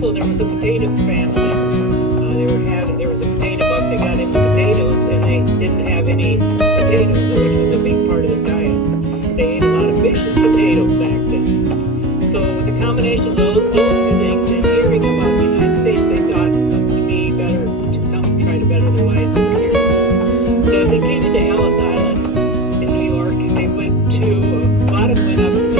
also there was a potato family. There was a potato bug that got into potatoes, and they didn't have any potatoes, which was a big part of their diet. They ate a lot of fish and potatoes back then. So with the combination of those two things and hearing about the United States, they thought it would be better to come and try to better their lives over here. So as they came into Ellis Island in New York, they went to, a lot of them went up into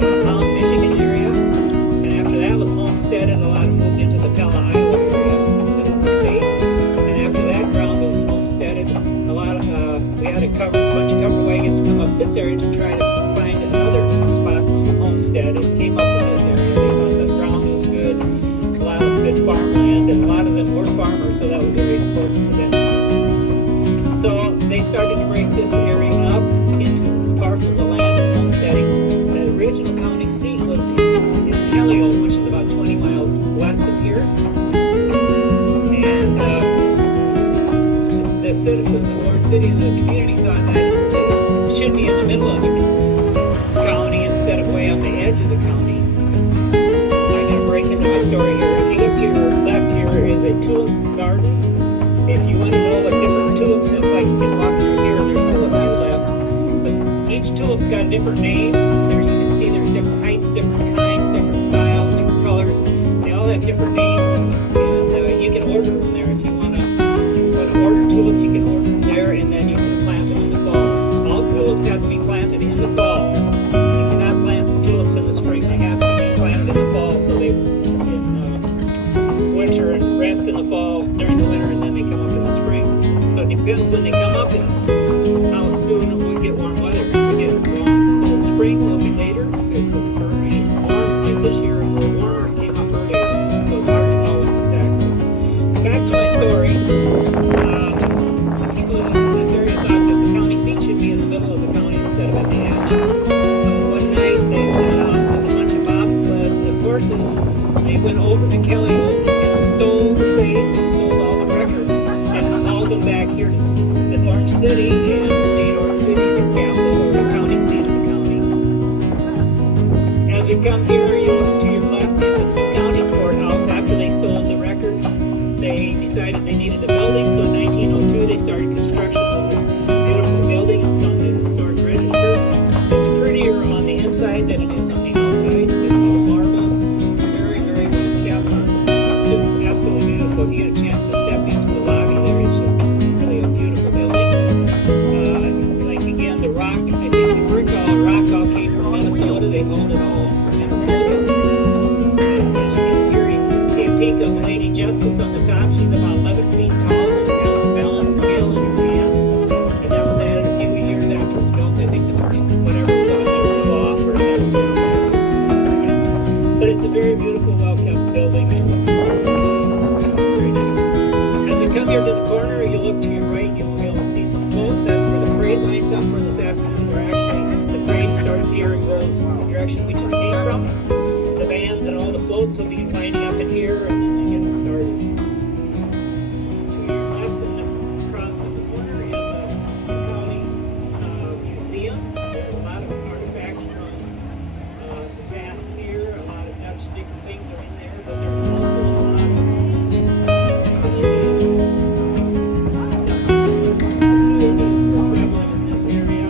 the Holland, Michigan area, and after that was homesteaded. A lot of them moved into the Pella, Iowa area of the state, and after that ground was homesteaded. A lot of we had a bunch of covered wagons come up this area to try to find another spot to homestead, and came up in this area. They thought the ground was good, a lot of good farmland, and a lot of them were farmers, so that was very important to them. So they started to break this area up into parcels of land and homesteading. The original county seat was in Kellio, which is about 20 miles west of here. And the citizens of Ward City and the community thought that it should be in the middle of the county instead of way on the edge of the county. I'm going to break into my story here. If you look to your left, here is a tulip garden. If you want to know what different tulips look like, you can walk through here. There's still a few left. But each tulip's got a different name. There you can see there's different heights, different kinds, different styles, different colors. They all have different names, and you can order them there if you want to order tulips. You can order them there, and then you can plant them in the fall. All tulips have to be planted in the fall. You cannot plant tulips in the spring. They have to be planted in the fall, so they in winter and rest in the fall during the winter, and then they come up in the spring. So it depends when they come up is how soon we get warm weather. If we get warm, cold spring, a little bit later. If it's very warm, like this year, a little warmer, it came up earlier. So it's hard to know exactly. Back to my story. People in this area thought that the county seat should be in the middle of the county instead of at the edge. So one night they set out with a bunch of bobsleds and horses. They went over to Kellio and stole the safe and sold all the records and hauled them back here to Orange City and made Orange City the capital or the county seat of the county. As we come here, you look to your left, there's a Sioux County courthouse. After they stole the records, they decided they needed a building, so in 1902 they started construction of this beautiful building. It's on the historic register. It's prettier on the inside than it is on the outside. It's all marble. Very, very well kept. Just absolutely beautiful. If you get a chance to step into the lobby there, it's just really a beautiful building. Like again, the rock, I think the rock all came from Minnesota. They hauled it all from Minnesota. And as you can here, you can see a peak of Lady Justice on the top. She's about 11 feet tall and has a balance scale in her hand. And that was added a few years after it was built. I think the first whatever was on there blew off or that's but it's a very beautiful, well-kept building. And very nice. As we come here to the corner, you look to your right, you'll be able to see some floats. That's where the parade lines up for this afternoon. The parade starts here and goes in the direction we just came from. The bands and all the floats will be lining up in here, and then they get started. To your left and across in the corner is the Sioux County Museum. There's a lot of artifacts from the past here. A lot of Dutch different things are in there, but there's also a lot of students who are traveling in this area.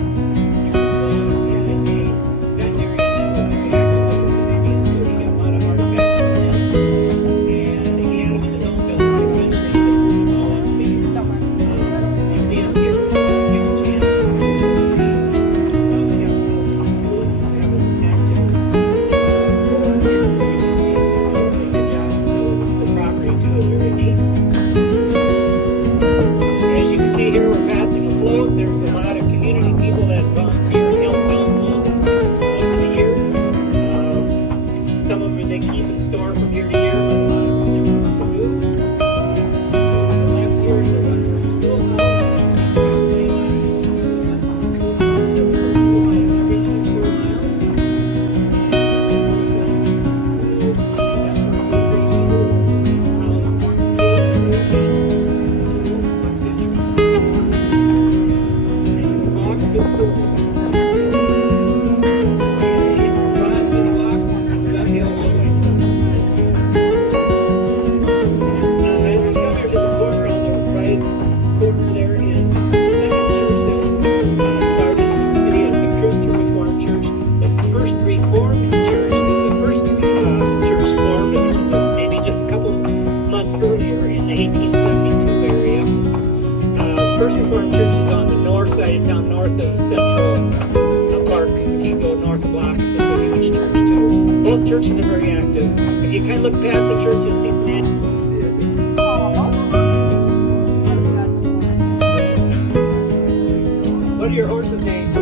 churches are very active. If you kind of look past the church, you'll see some. What are your horses' names?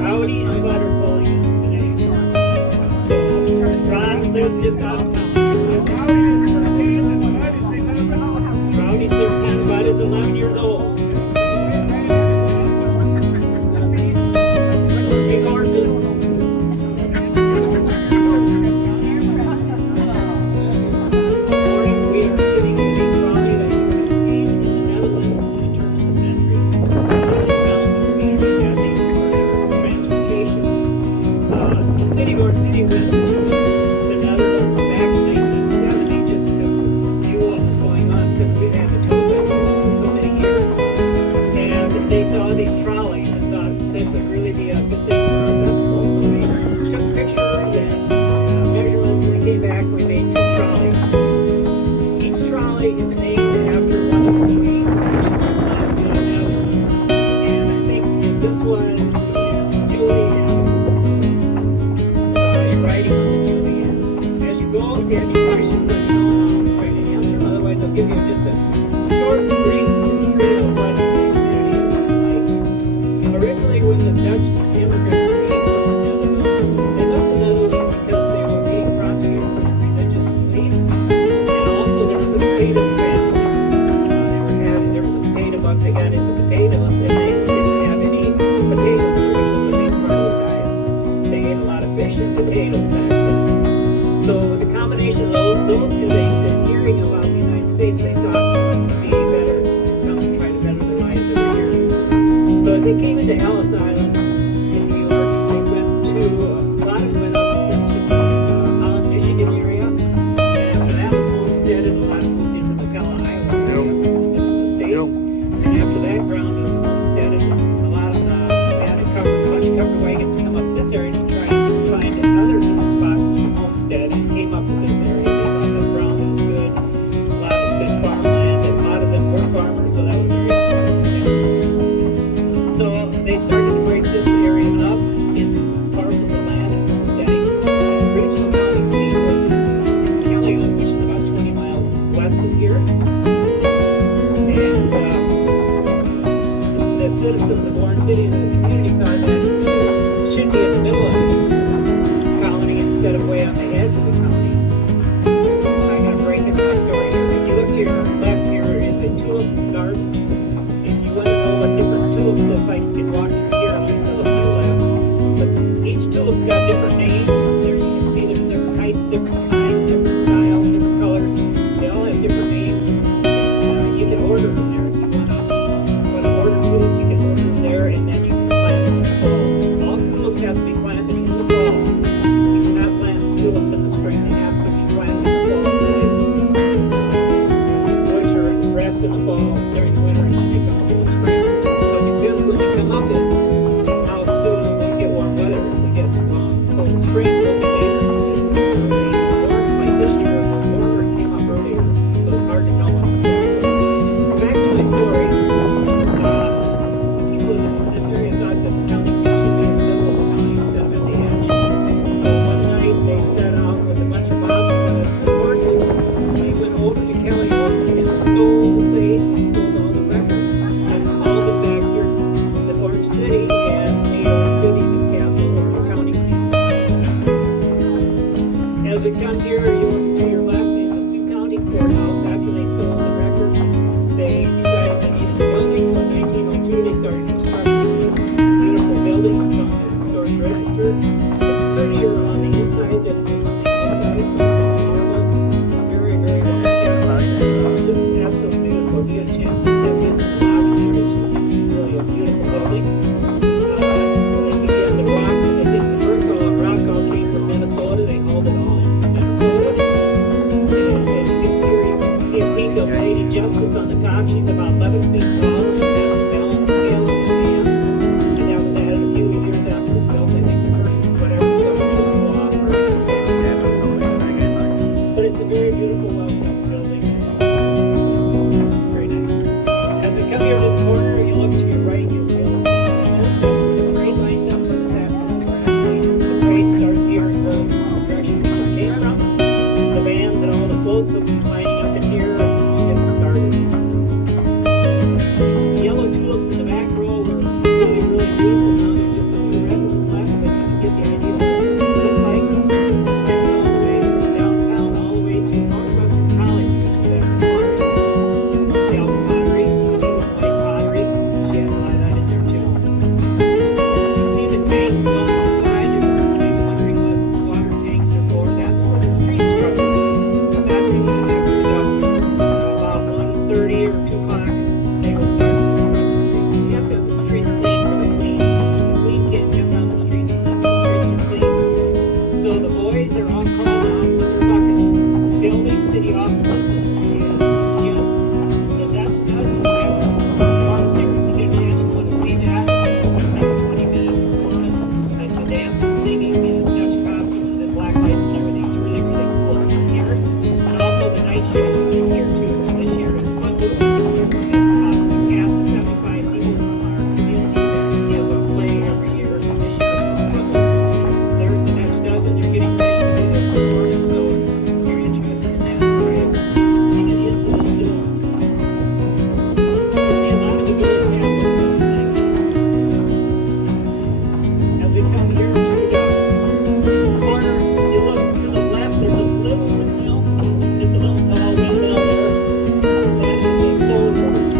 Rowdy and Butterful today. Ron lives just out of town. Rowdy's 13, Bud is 11 years old. Big horses. This morning we are sitting in a trolley that you would have seen in the Netherlands at the turn of the century. Transportation. The city or city with the Netherlands back in 1970 just to view what was going on because we've had the Tulips for so many years. And they saw these trolleys and thought this would really be a good thing for our festival. So they took pictures and measurements and they came back and we made 2 trolleys. Each trolley is named after one of the queens of the Netherlands. And I think this one is Julie and you're writing for Julie. And as you go, if you have any questions, let me know and I'll try to answer. Otherwise, I'll give you just a short, brief history of what the community is like. Originally, when the Dutch immigrants came from the Netherlands, they left the Netherlands because they were being prosecuted for their religious beliefs. And also, there was a potato famine. There was a potato bug. They got into potatoes, and they didn't have any potatoes, which was a big part of the diet. They ate a lot of fish and potatoes back then. So, with the combination of those 2 things and hearing about the United States, they thought it would be better to come and try to better their lives every year. So, as they came into Ellis Island in New York, they went to a lot of them went up into the Holland, Michigan area. And after that was homesteaded, a lot moved into the Pella, Iowa area, into the state. And after that ground was homesteaded, a lot of had a bunch of covered wagons come up this area to try and find another spot to homestead and came up to this area. They thought the ground was good, a lot of good farmland, and a lot of them were farmers, so that was very important to them. So they started to break this area up into parcels of land and homesteading. The regional county seat was in Kellyoke, which is about 20 miles west of here. And the citizens of Warren City and the community thought that it should be in the middle of the colony instead of way on the edge of the colony. I'm going to break into my story here. If you look to your left here is a tulip garden. If you want to know what different tulips look like, you can walk through here. I'm just going to look to the left. But each tulip's got different names. There you can see there's different heights, different kinds, different styles, different colors. They all have different names. You can order them there if you want to order tulips. You can order them there, and then you can plant them in the fall. All tulips have to be planted in the fall. You cannot plant tulips in the spring. They have to be planted in the fall. So they butcher and rest in the fall during the winter, and then they come up in the spring. So it depends when they come up is how soon we get warm weather. If we get cold spring, we'll be later. It's early. Warm like this year, it was warmer and came up earlier. So it's hard to know when it's back to my story. People in this area thought that the county seat should be in the middle of the county instead of at the edge. So one night they set out with a bunch of bobsleds and horses. They went over to Kellyoke and stole all the records and hauled them back here to Orange City and made Orange City the capital or the county seat. As we come here, you look to your left, is the Sioux County Courthouse. After they stole the records, they decided they needed a building, so in 1902 they started construction of this beautiful building from the historic register. It's prettier on the inside than it is on the outside. It's marble, very, very well kept. Just absolutely beautiful. If you get a chance to step into the lobby there, it's just really a beautiful building. Again, the rock, I think the first rock all came from Minnesota. They hauled it all in from Minnesota. And you can see a peak of Lady Justice on the top. She's about 11 feet tall. She has a balance scale in her hand. And that was added a few years after it was built. I think the first, whatever, was up to the law for straight starts here and goes in the direction we just came from. The bands and all the floats will be lining up in here and getting started. The yellow tulips in the back row were really, really beautiful. Now there's just a few red ones left, but you can get the idea of what they look like. Extending all the way from downtown all the way to Northwestern College, which is back in Florida. The Alpha pottery, the white pottery, she has a lot of that in there too. You see the tanks along the side, you're maybe wondering what water tanks are for. That's for the street scrubbers. This afternoon, about 1:30 or 2 o'clock, they will start to scrub the streets. You have to have the streets clean for the clean. The clean can't get down the streets unless the streets are clean. So the boys are on call now with their buckets, building city offices and gym. The Dutch does have performance here. If you get a chance, you want to see that. That's a 20-minute performance. That's a dance and singing in Dutch costumes and black lights and everything. It's really, really cool here. And also the night show is in here too. This year it's Footloose. It's cast of 75 people from our community that give a play every year. And this year it's Footloose. There's the Dutch dozen. They're getting ready to do their performance, so if you're interested in that, try it. Take it into those films. You can see a lot of the village have those films like that. As we come here to the corner, you look to the left, there's a little windmill, just a little tall windmill there. That is a phone booth.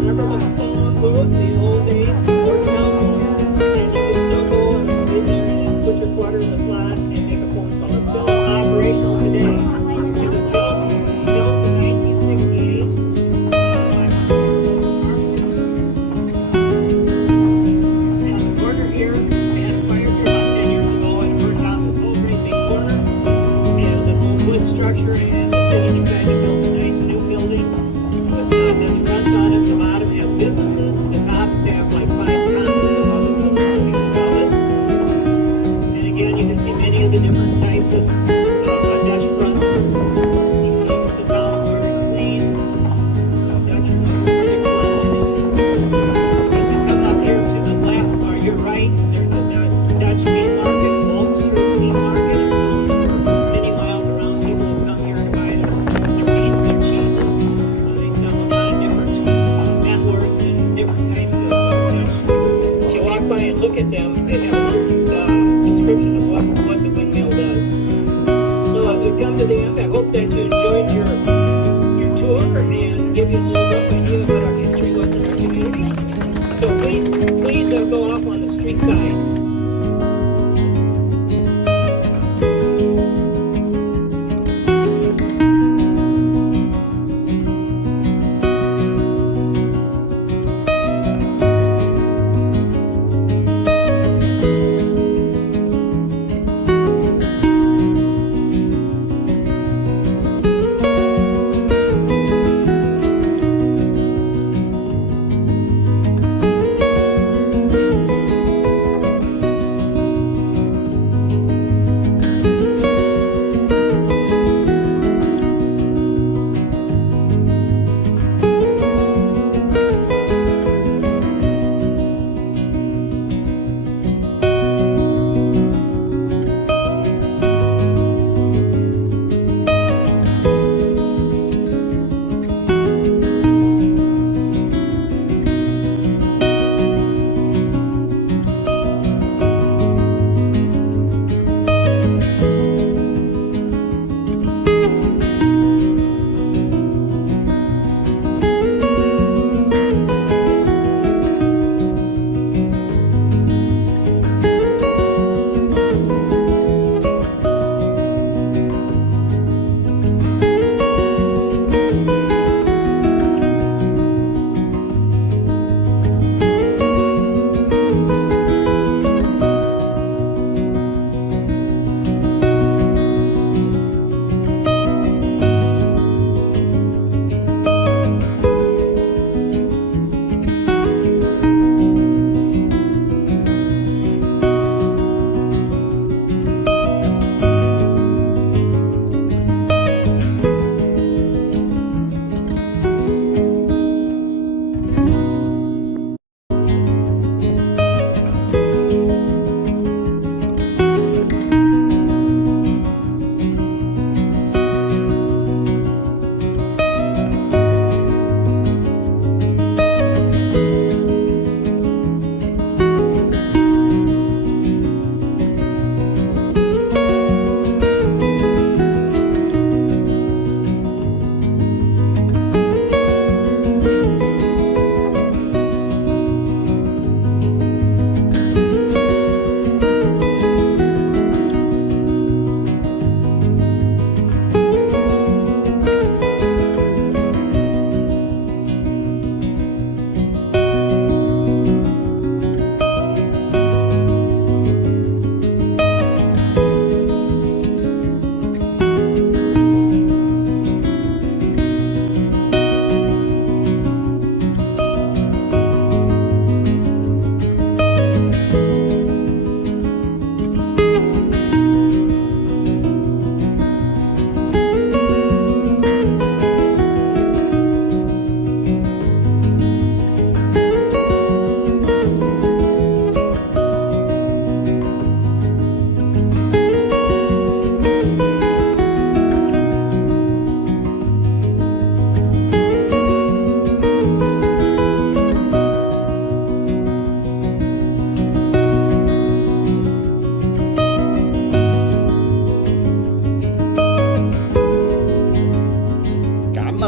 Remember the phone booth in the old days before cell phone? And you could still go in there and put your quarter in the slot and make a phone call. It's still operational today. It was built in 1968. And the corner here, they had a fire here about 10 years ago and it burned down this whole great big corner. It was an old wood structure and the city decided to build a nice new building with Dutch fronts on it. The bottom has businesses, the tops have like 5 condos above it, so the building above it. And again, you can see many of the different types of Dutch fronts. You can notice the town's very clean. Dutch fronts are very cleanliness. As we come up here to the left or your right, there's a Dutch meat market, Bolster's meat market. It's known for many miles around. People have come here to buy their meats, their cheeses. They sell a lot of different networks and different types of Dutch. If you walk by and look at them, they have a little description of what the windmill does.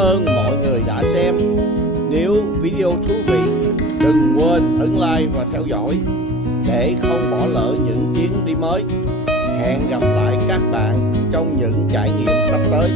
ơn mọi người đã xem. Nếu video thú vị, đừng quên ấn like và theo dõi để không bỏ lỡ những chuyến đi mới. Hẹn gặp lại các bạn trong những trải nghiệm sắp tới.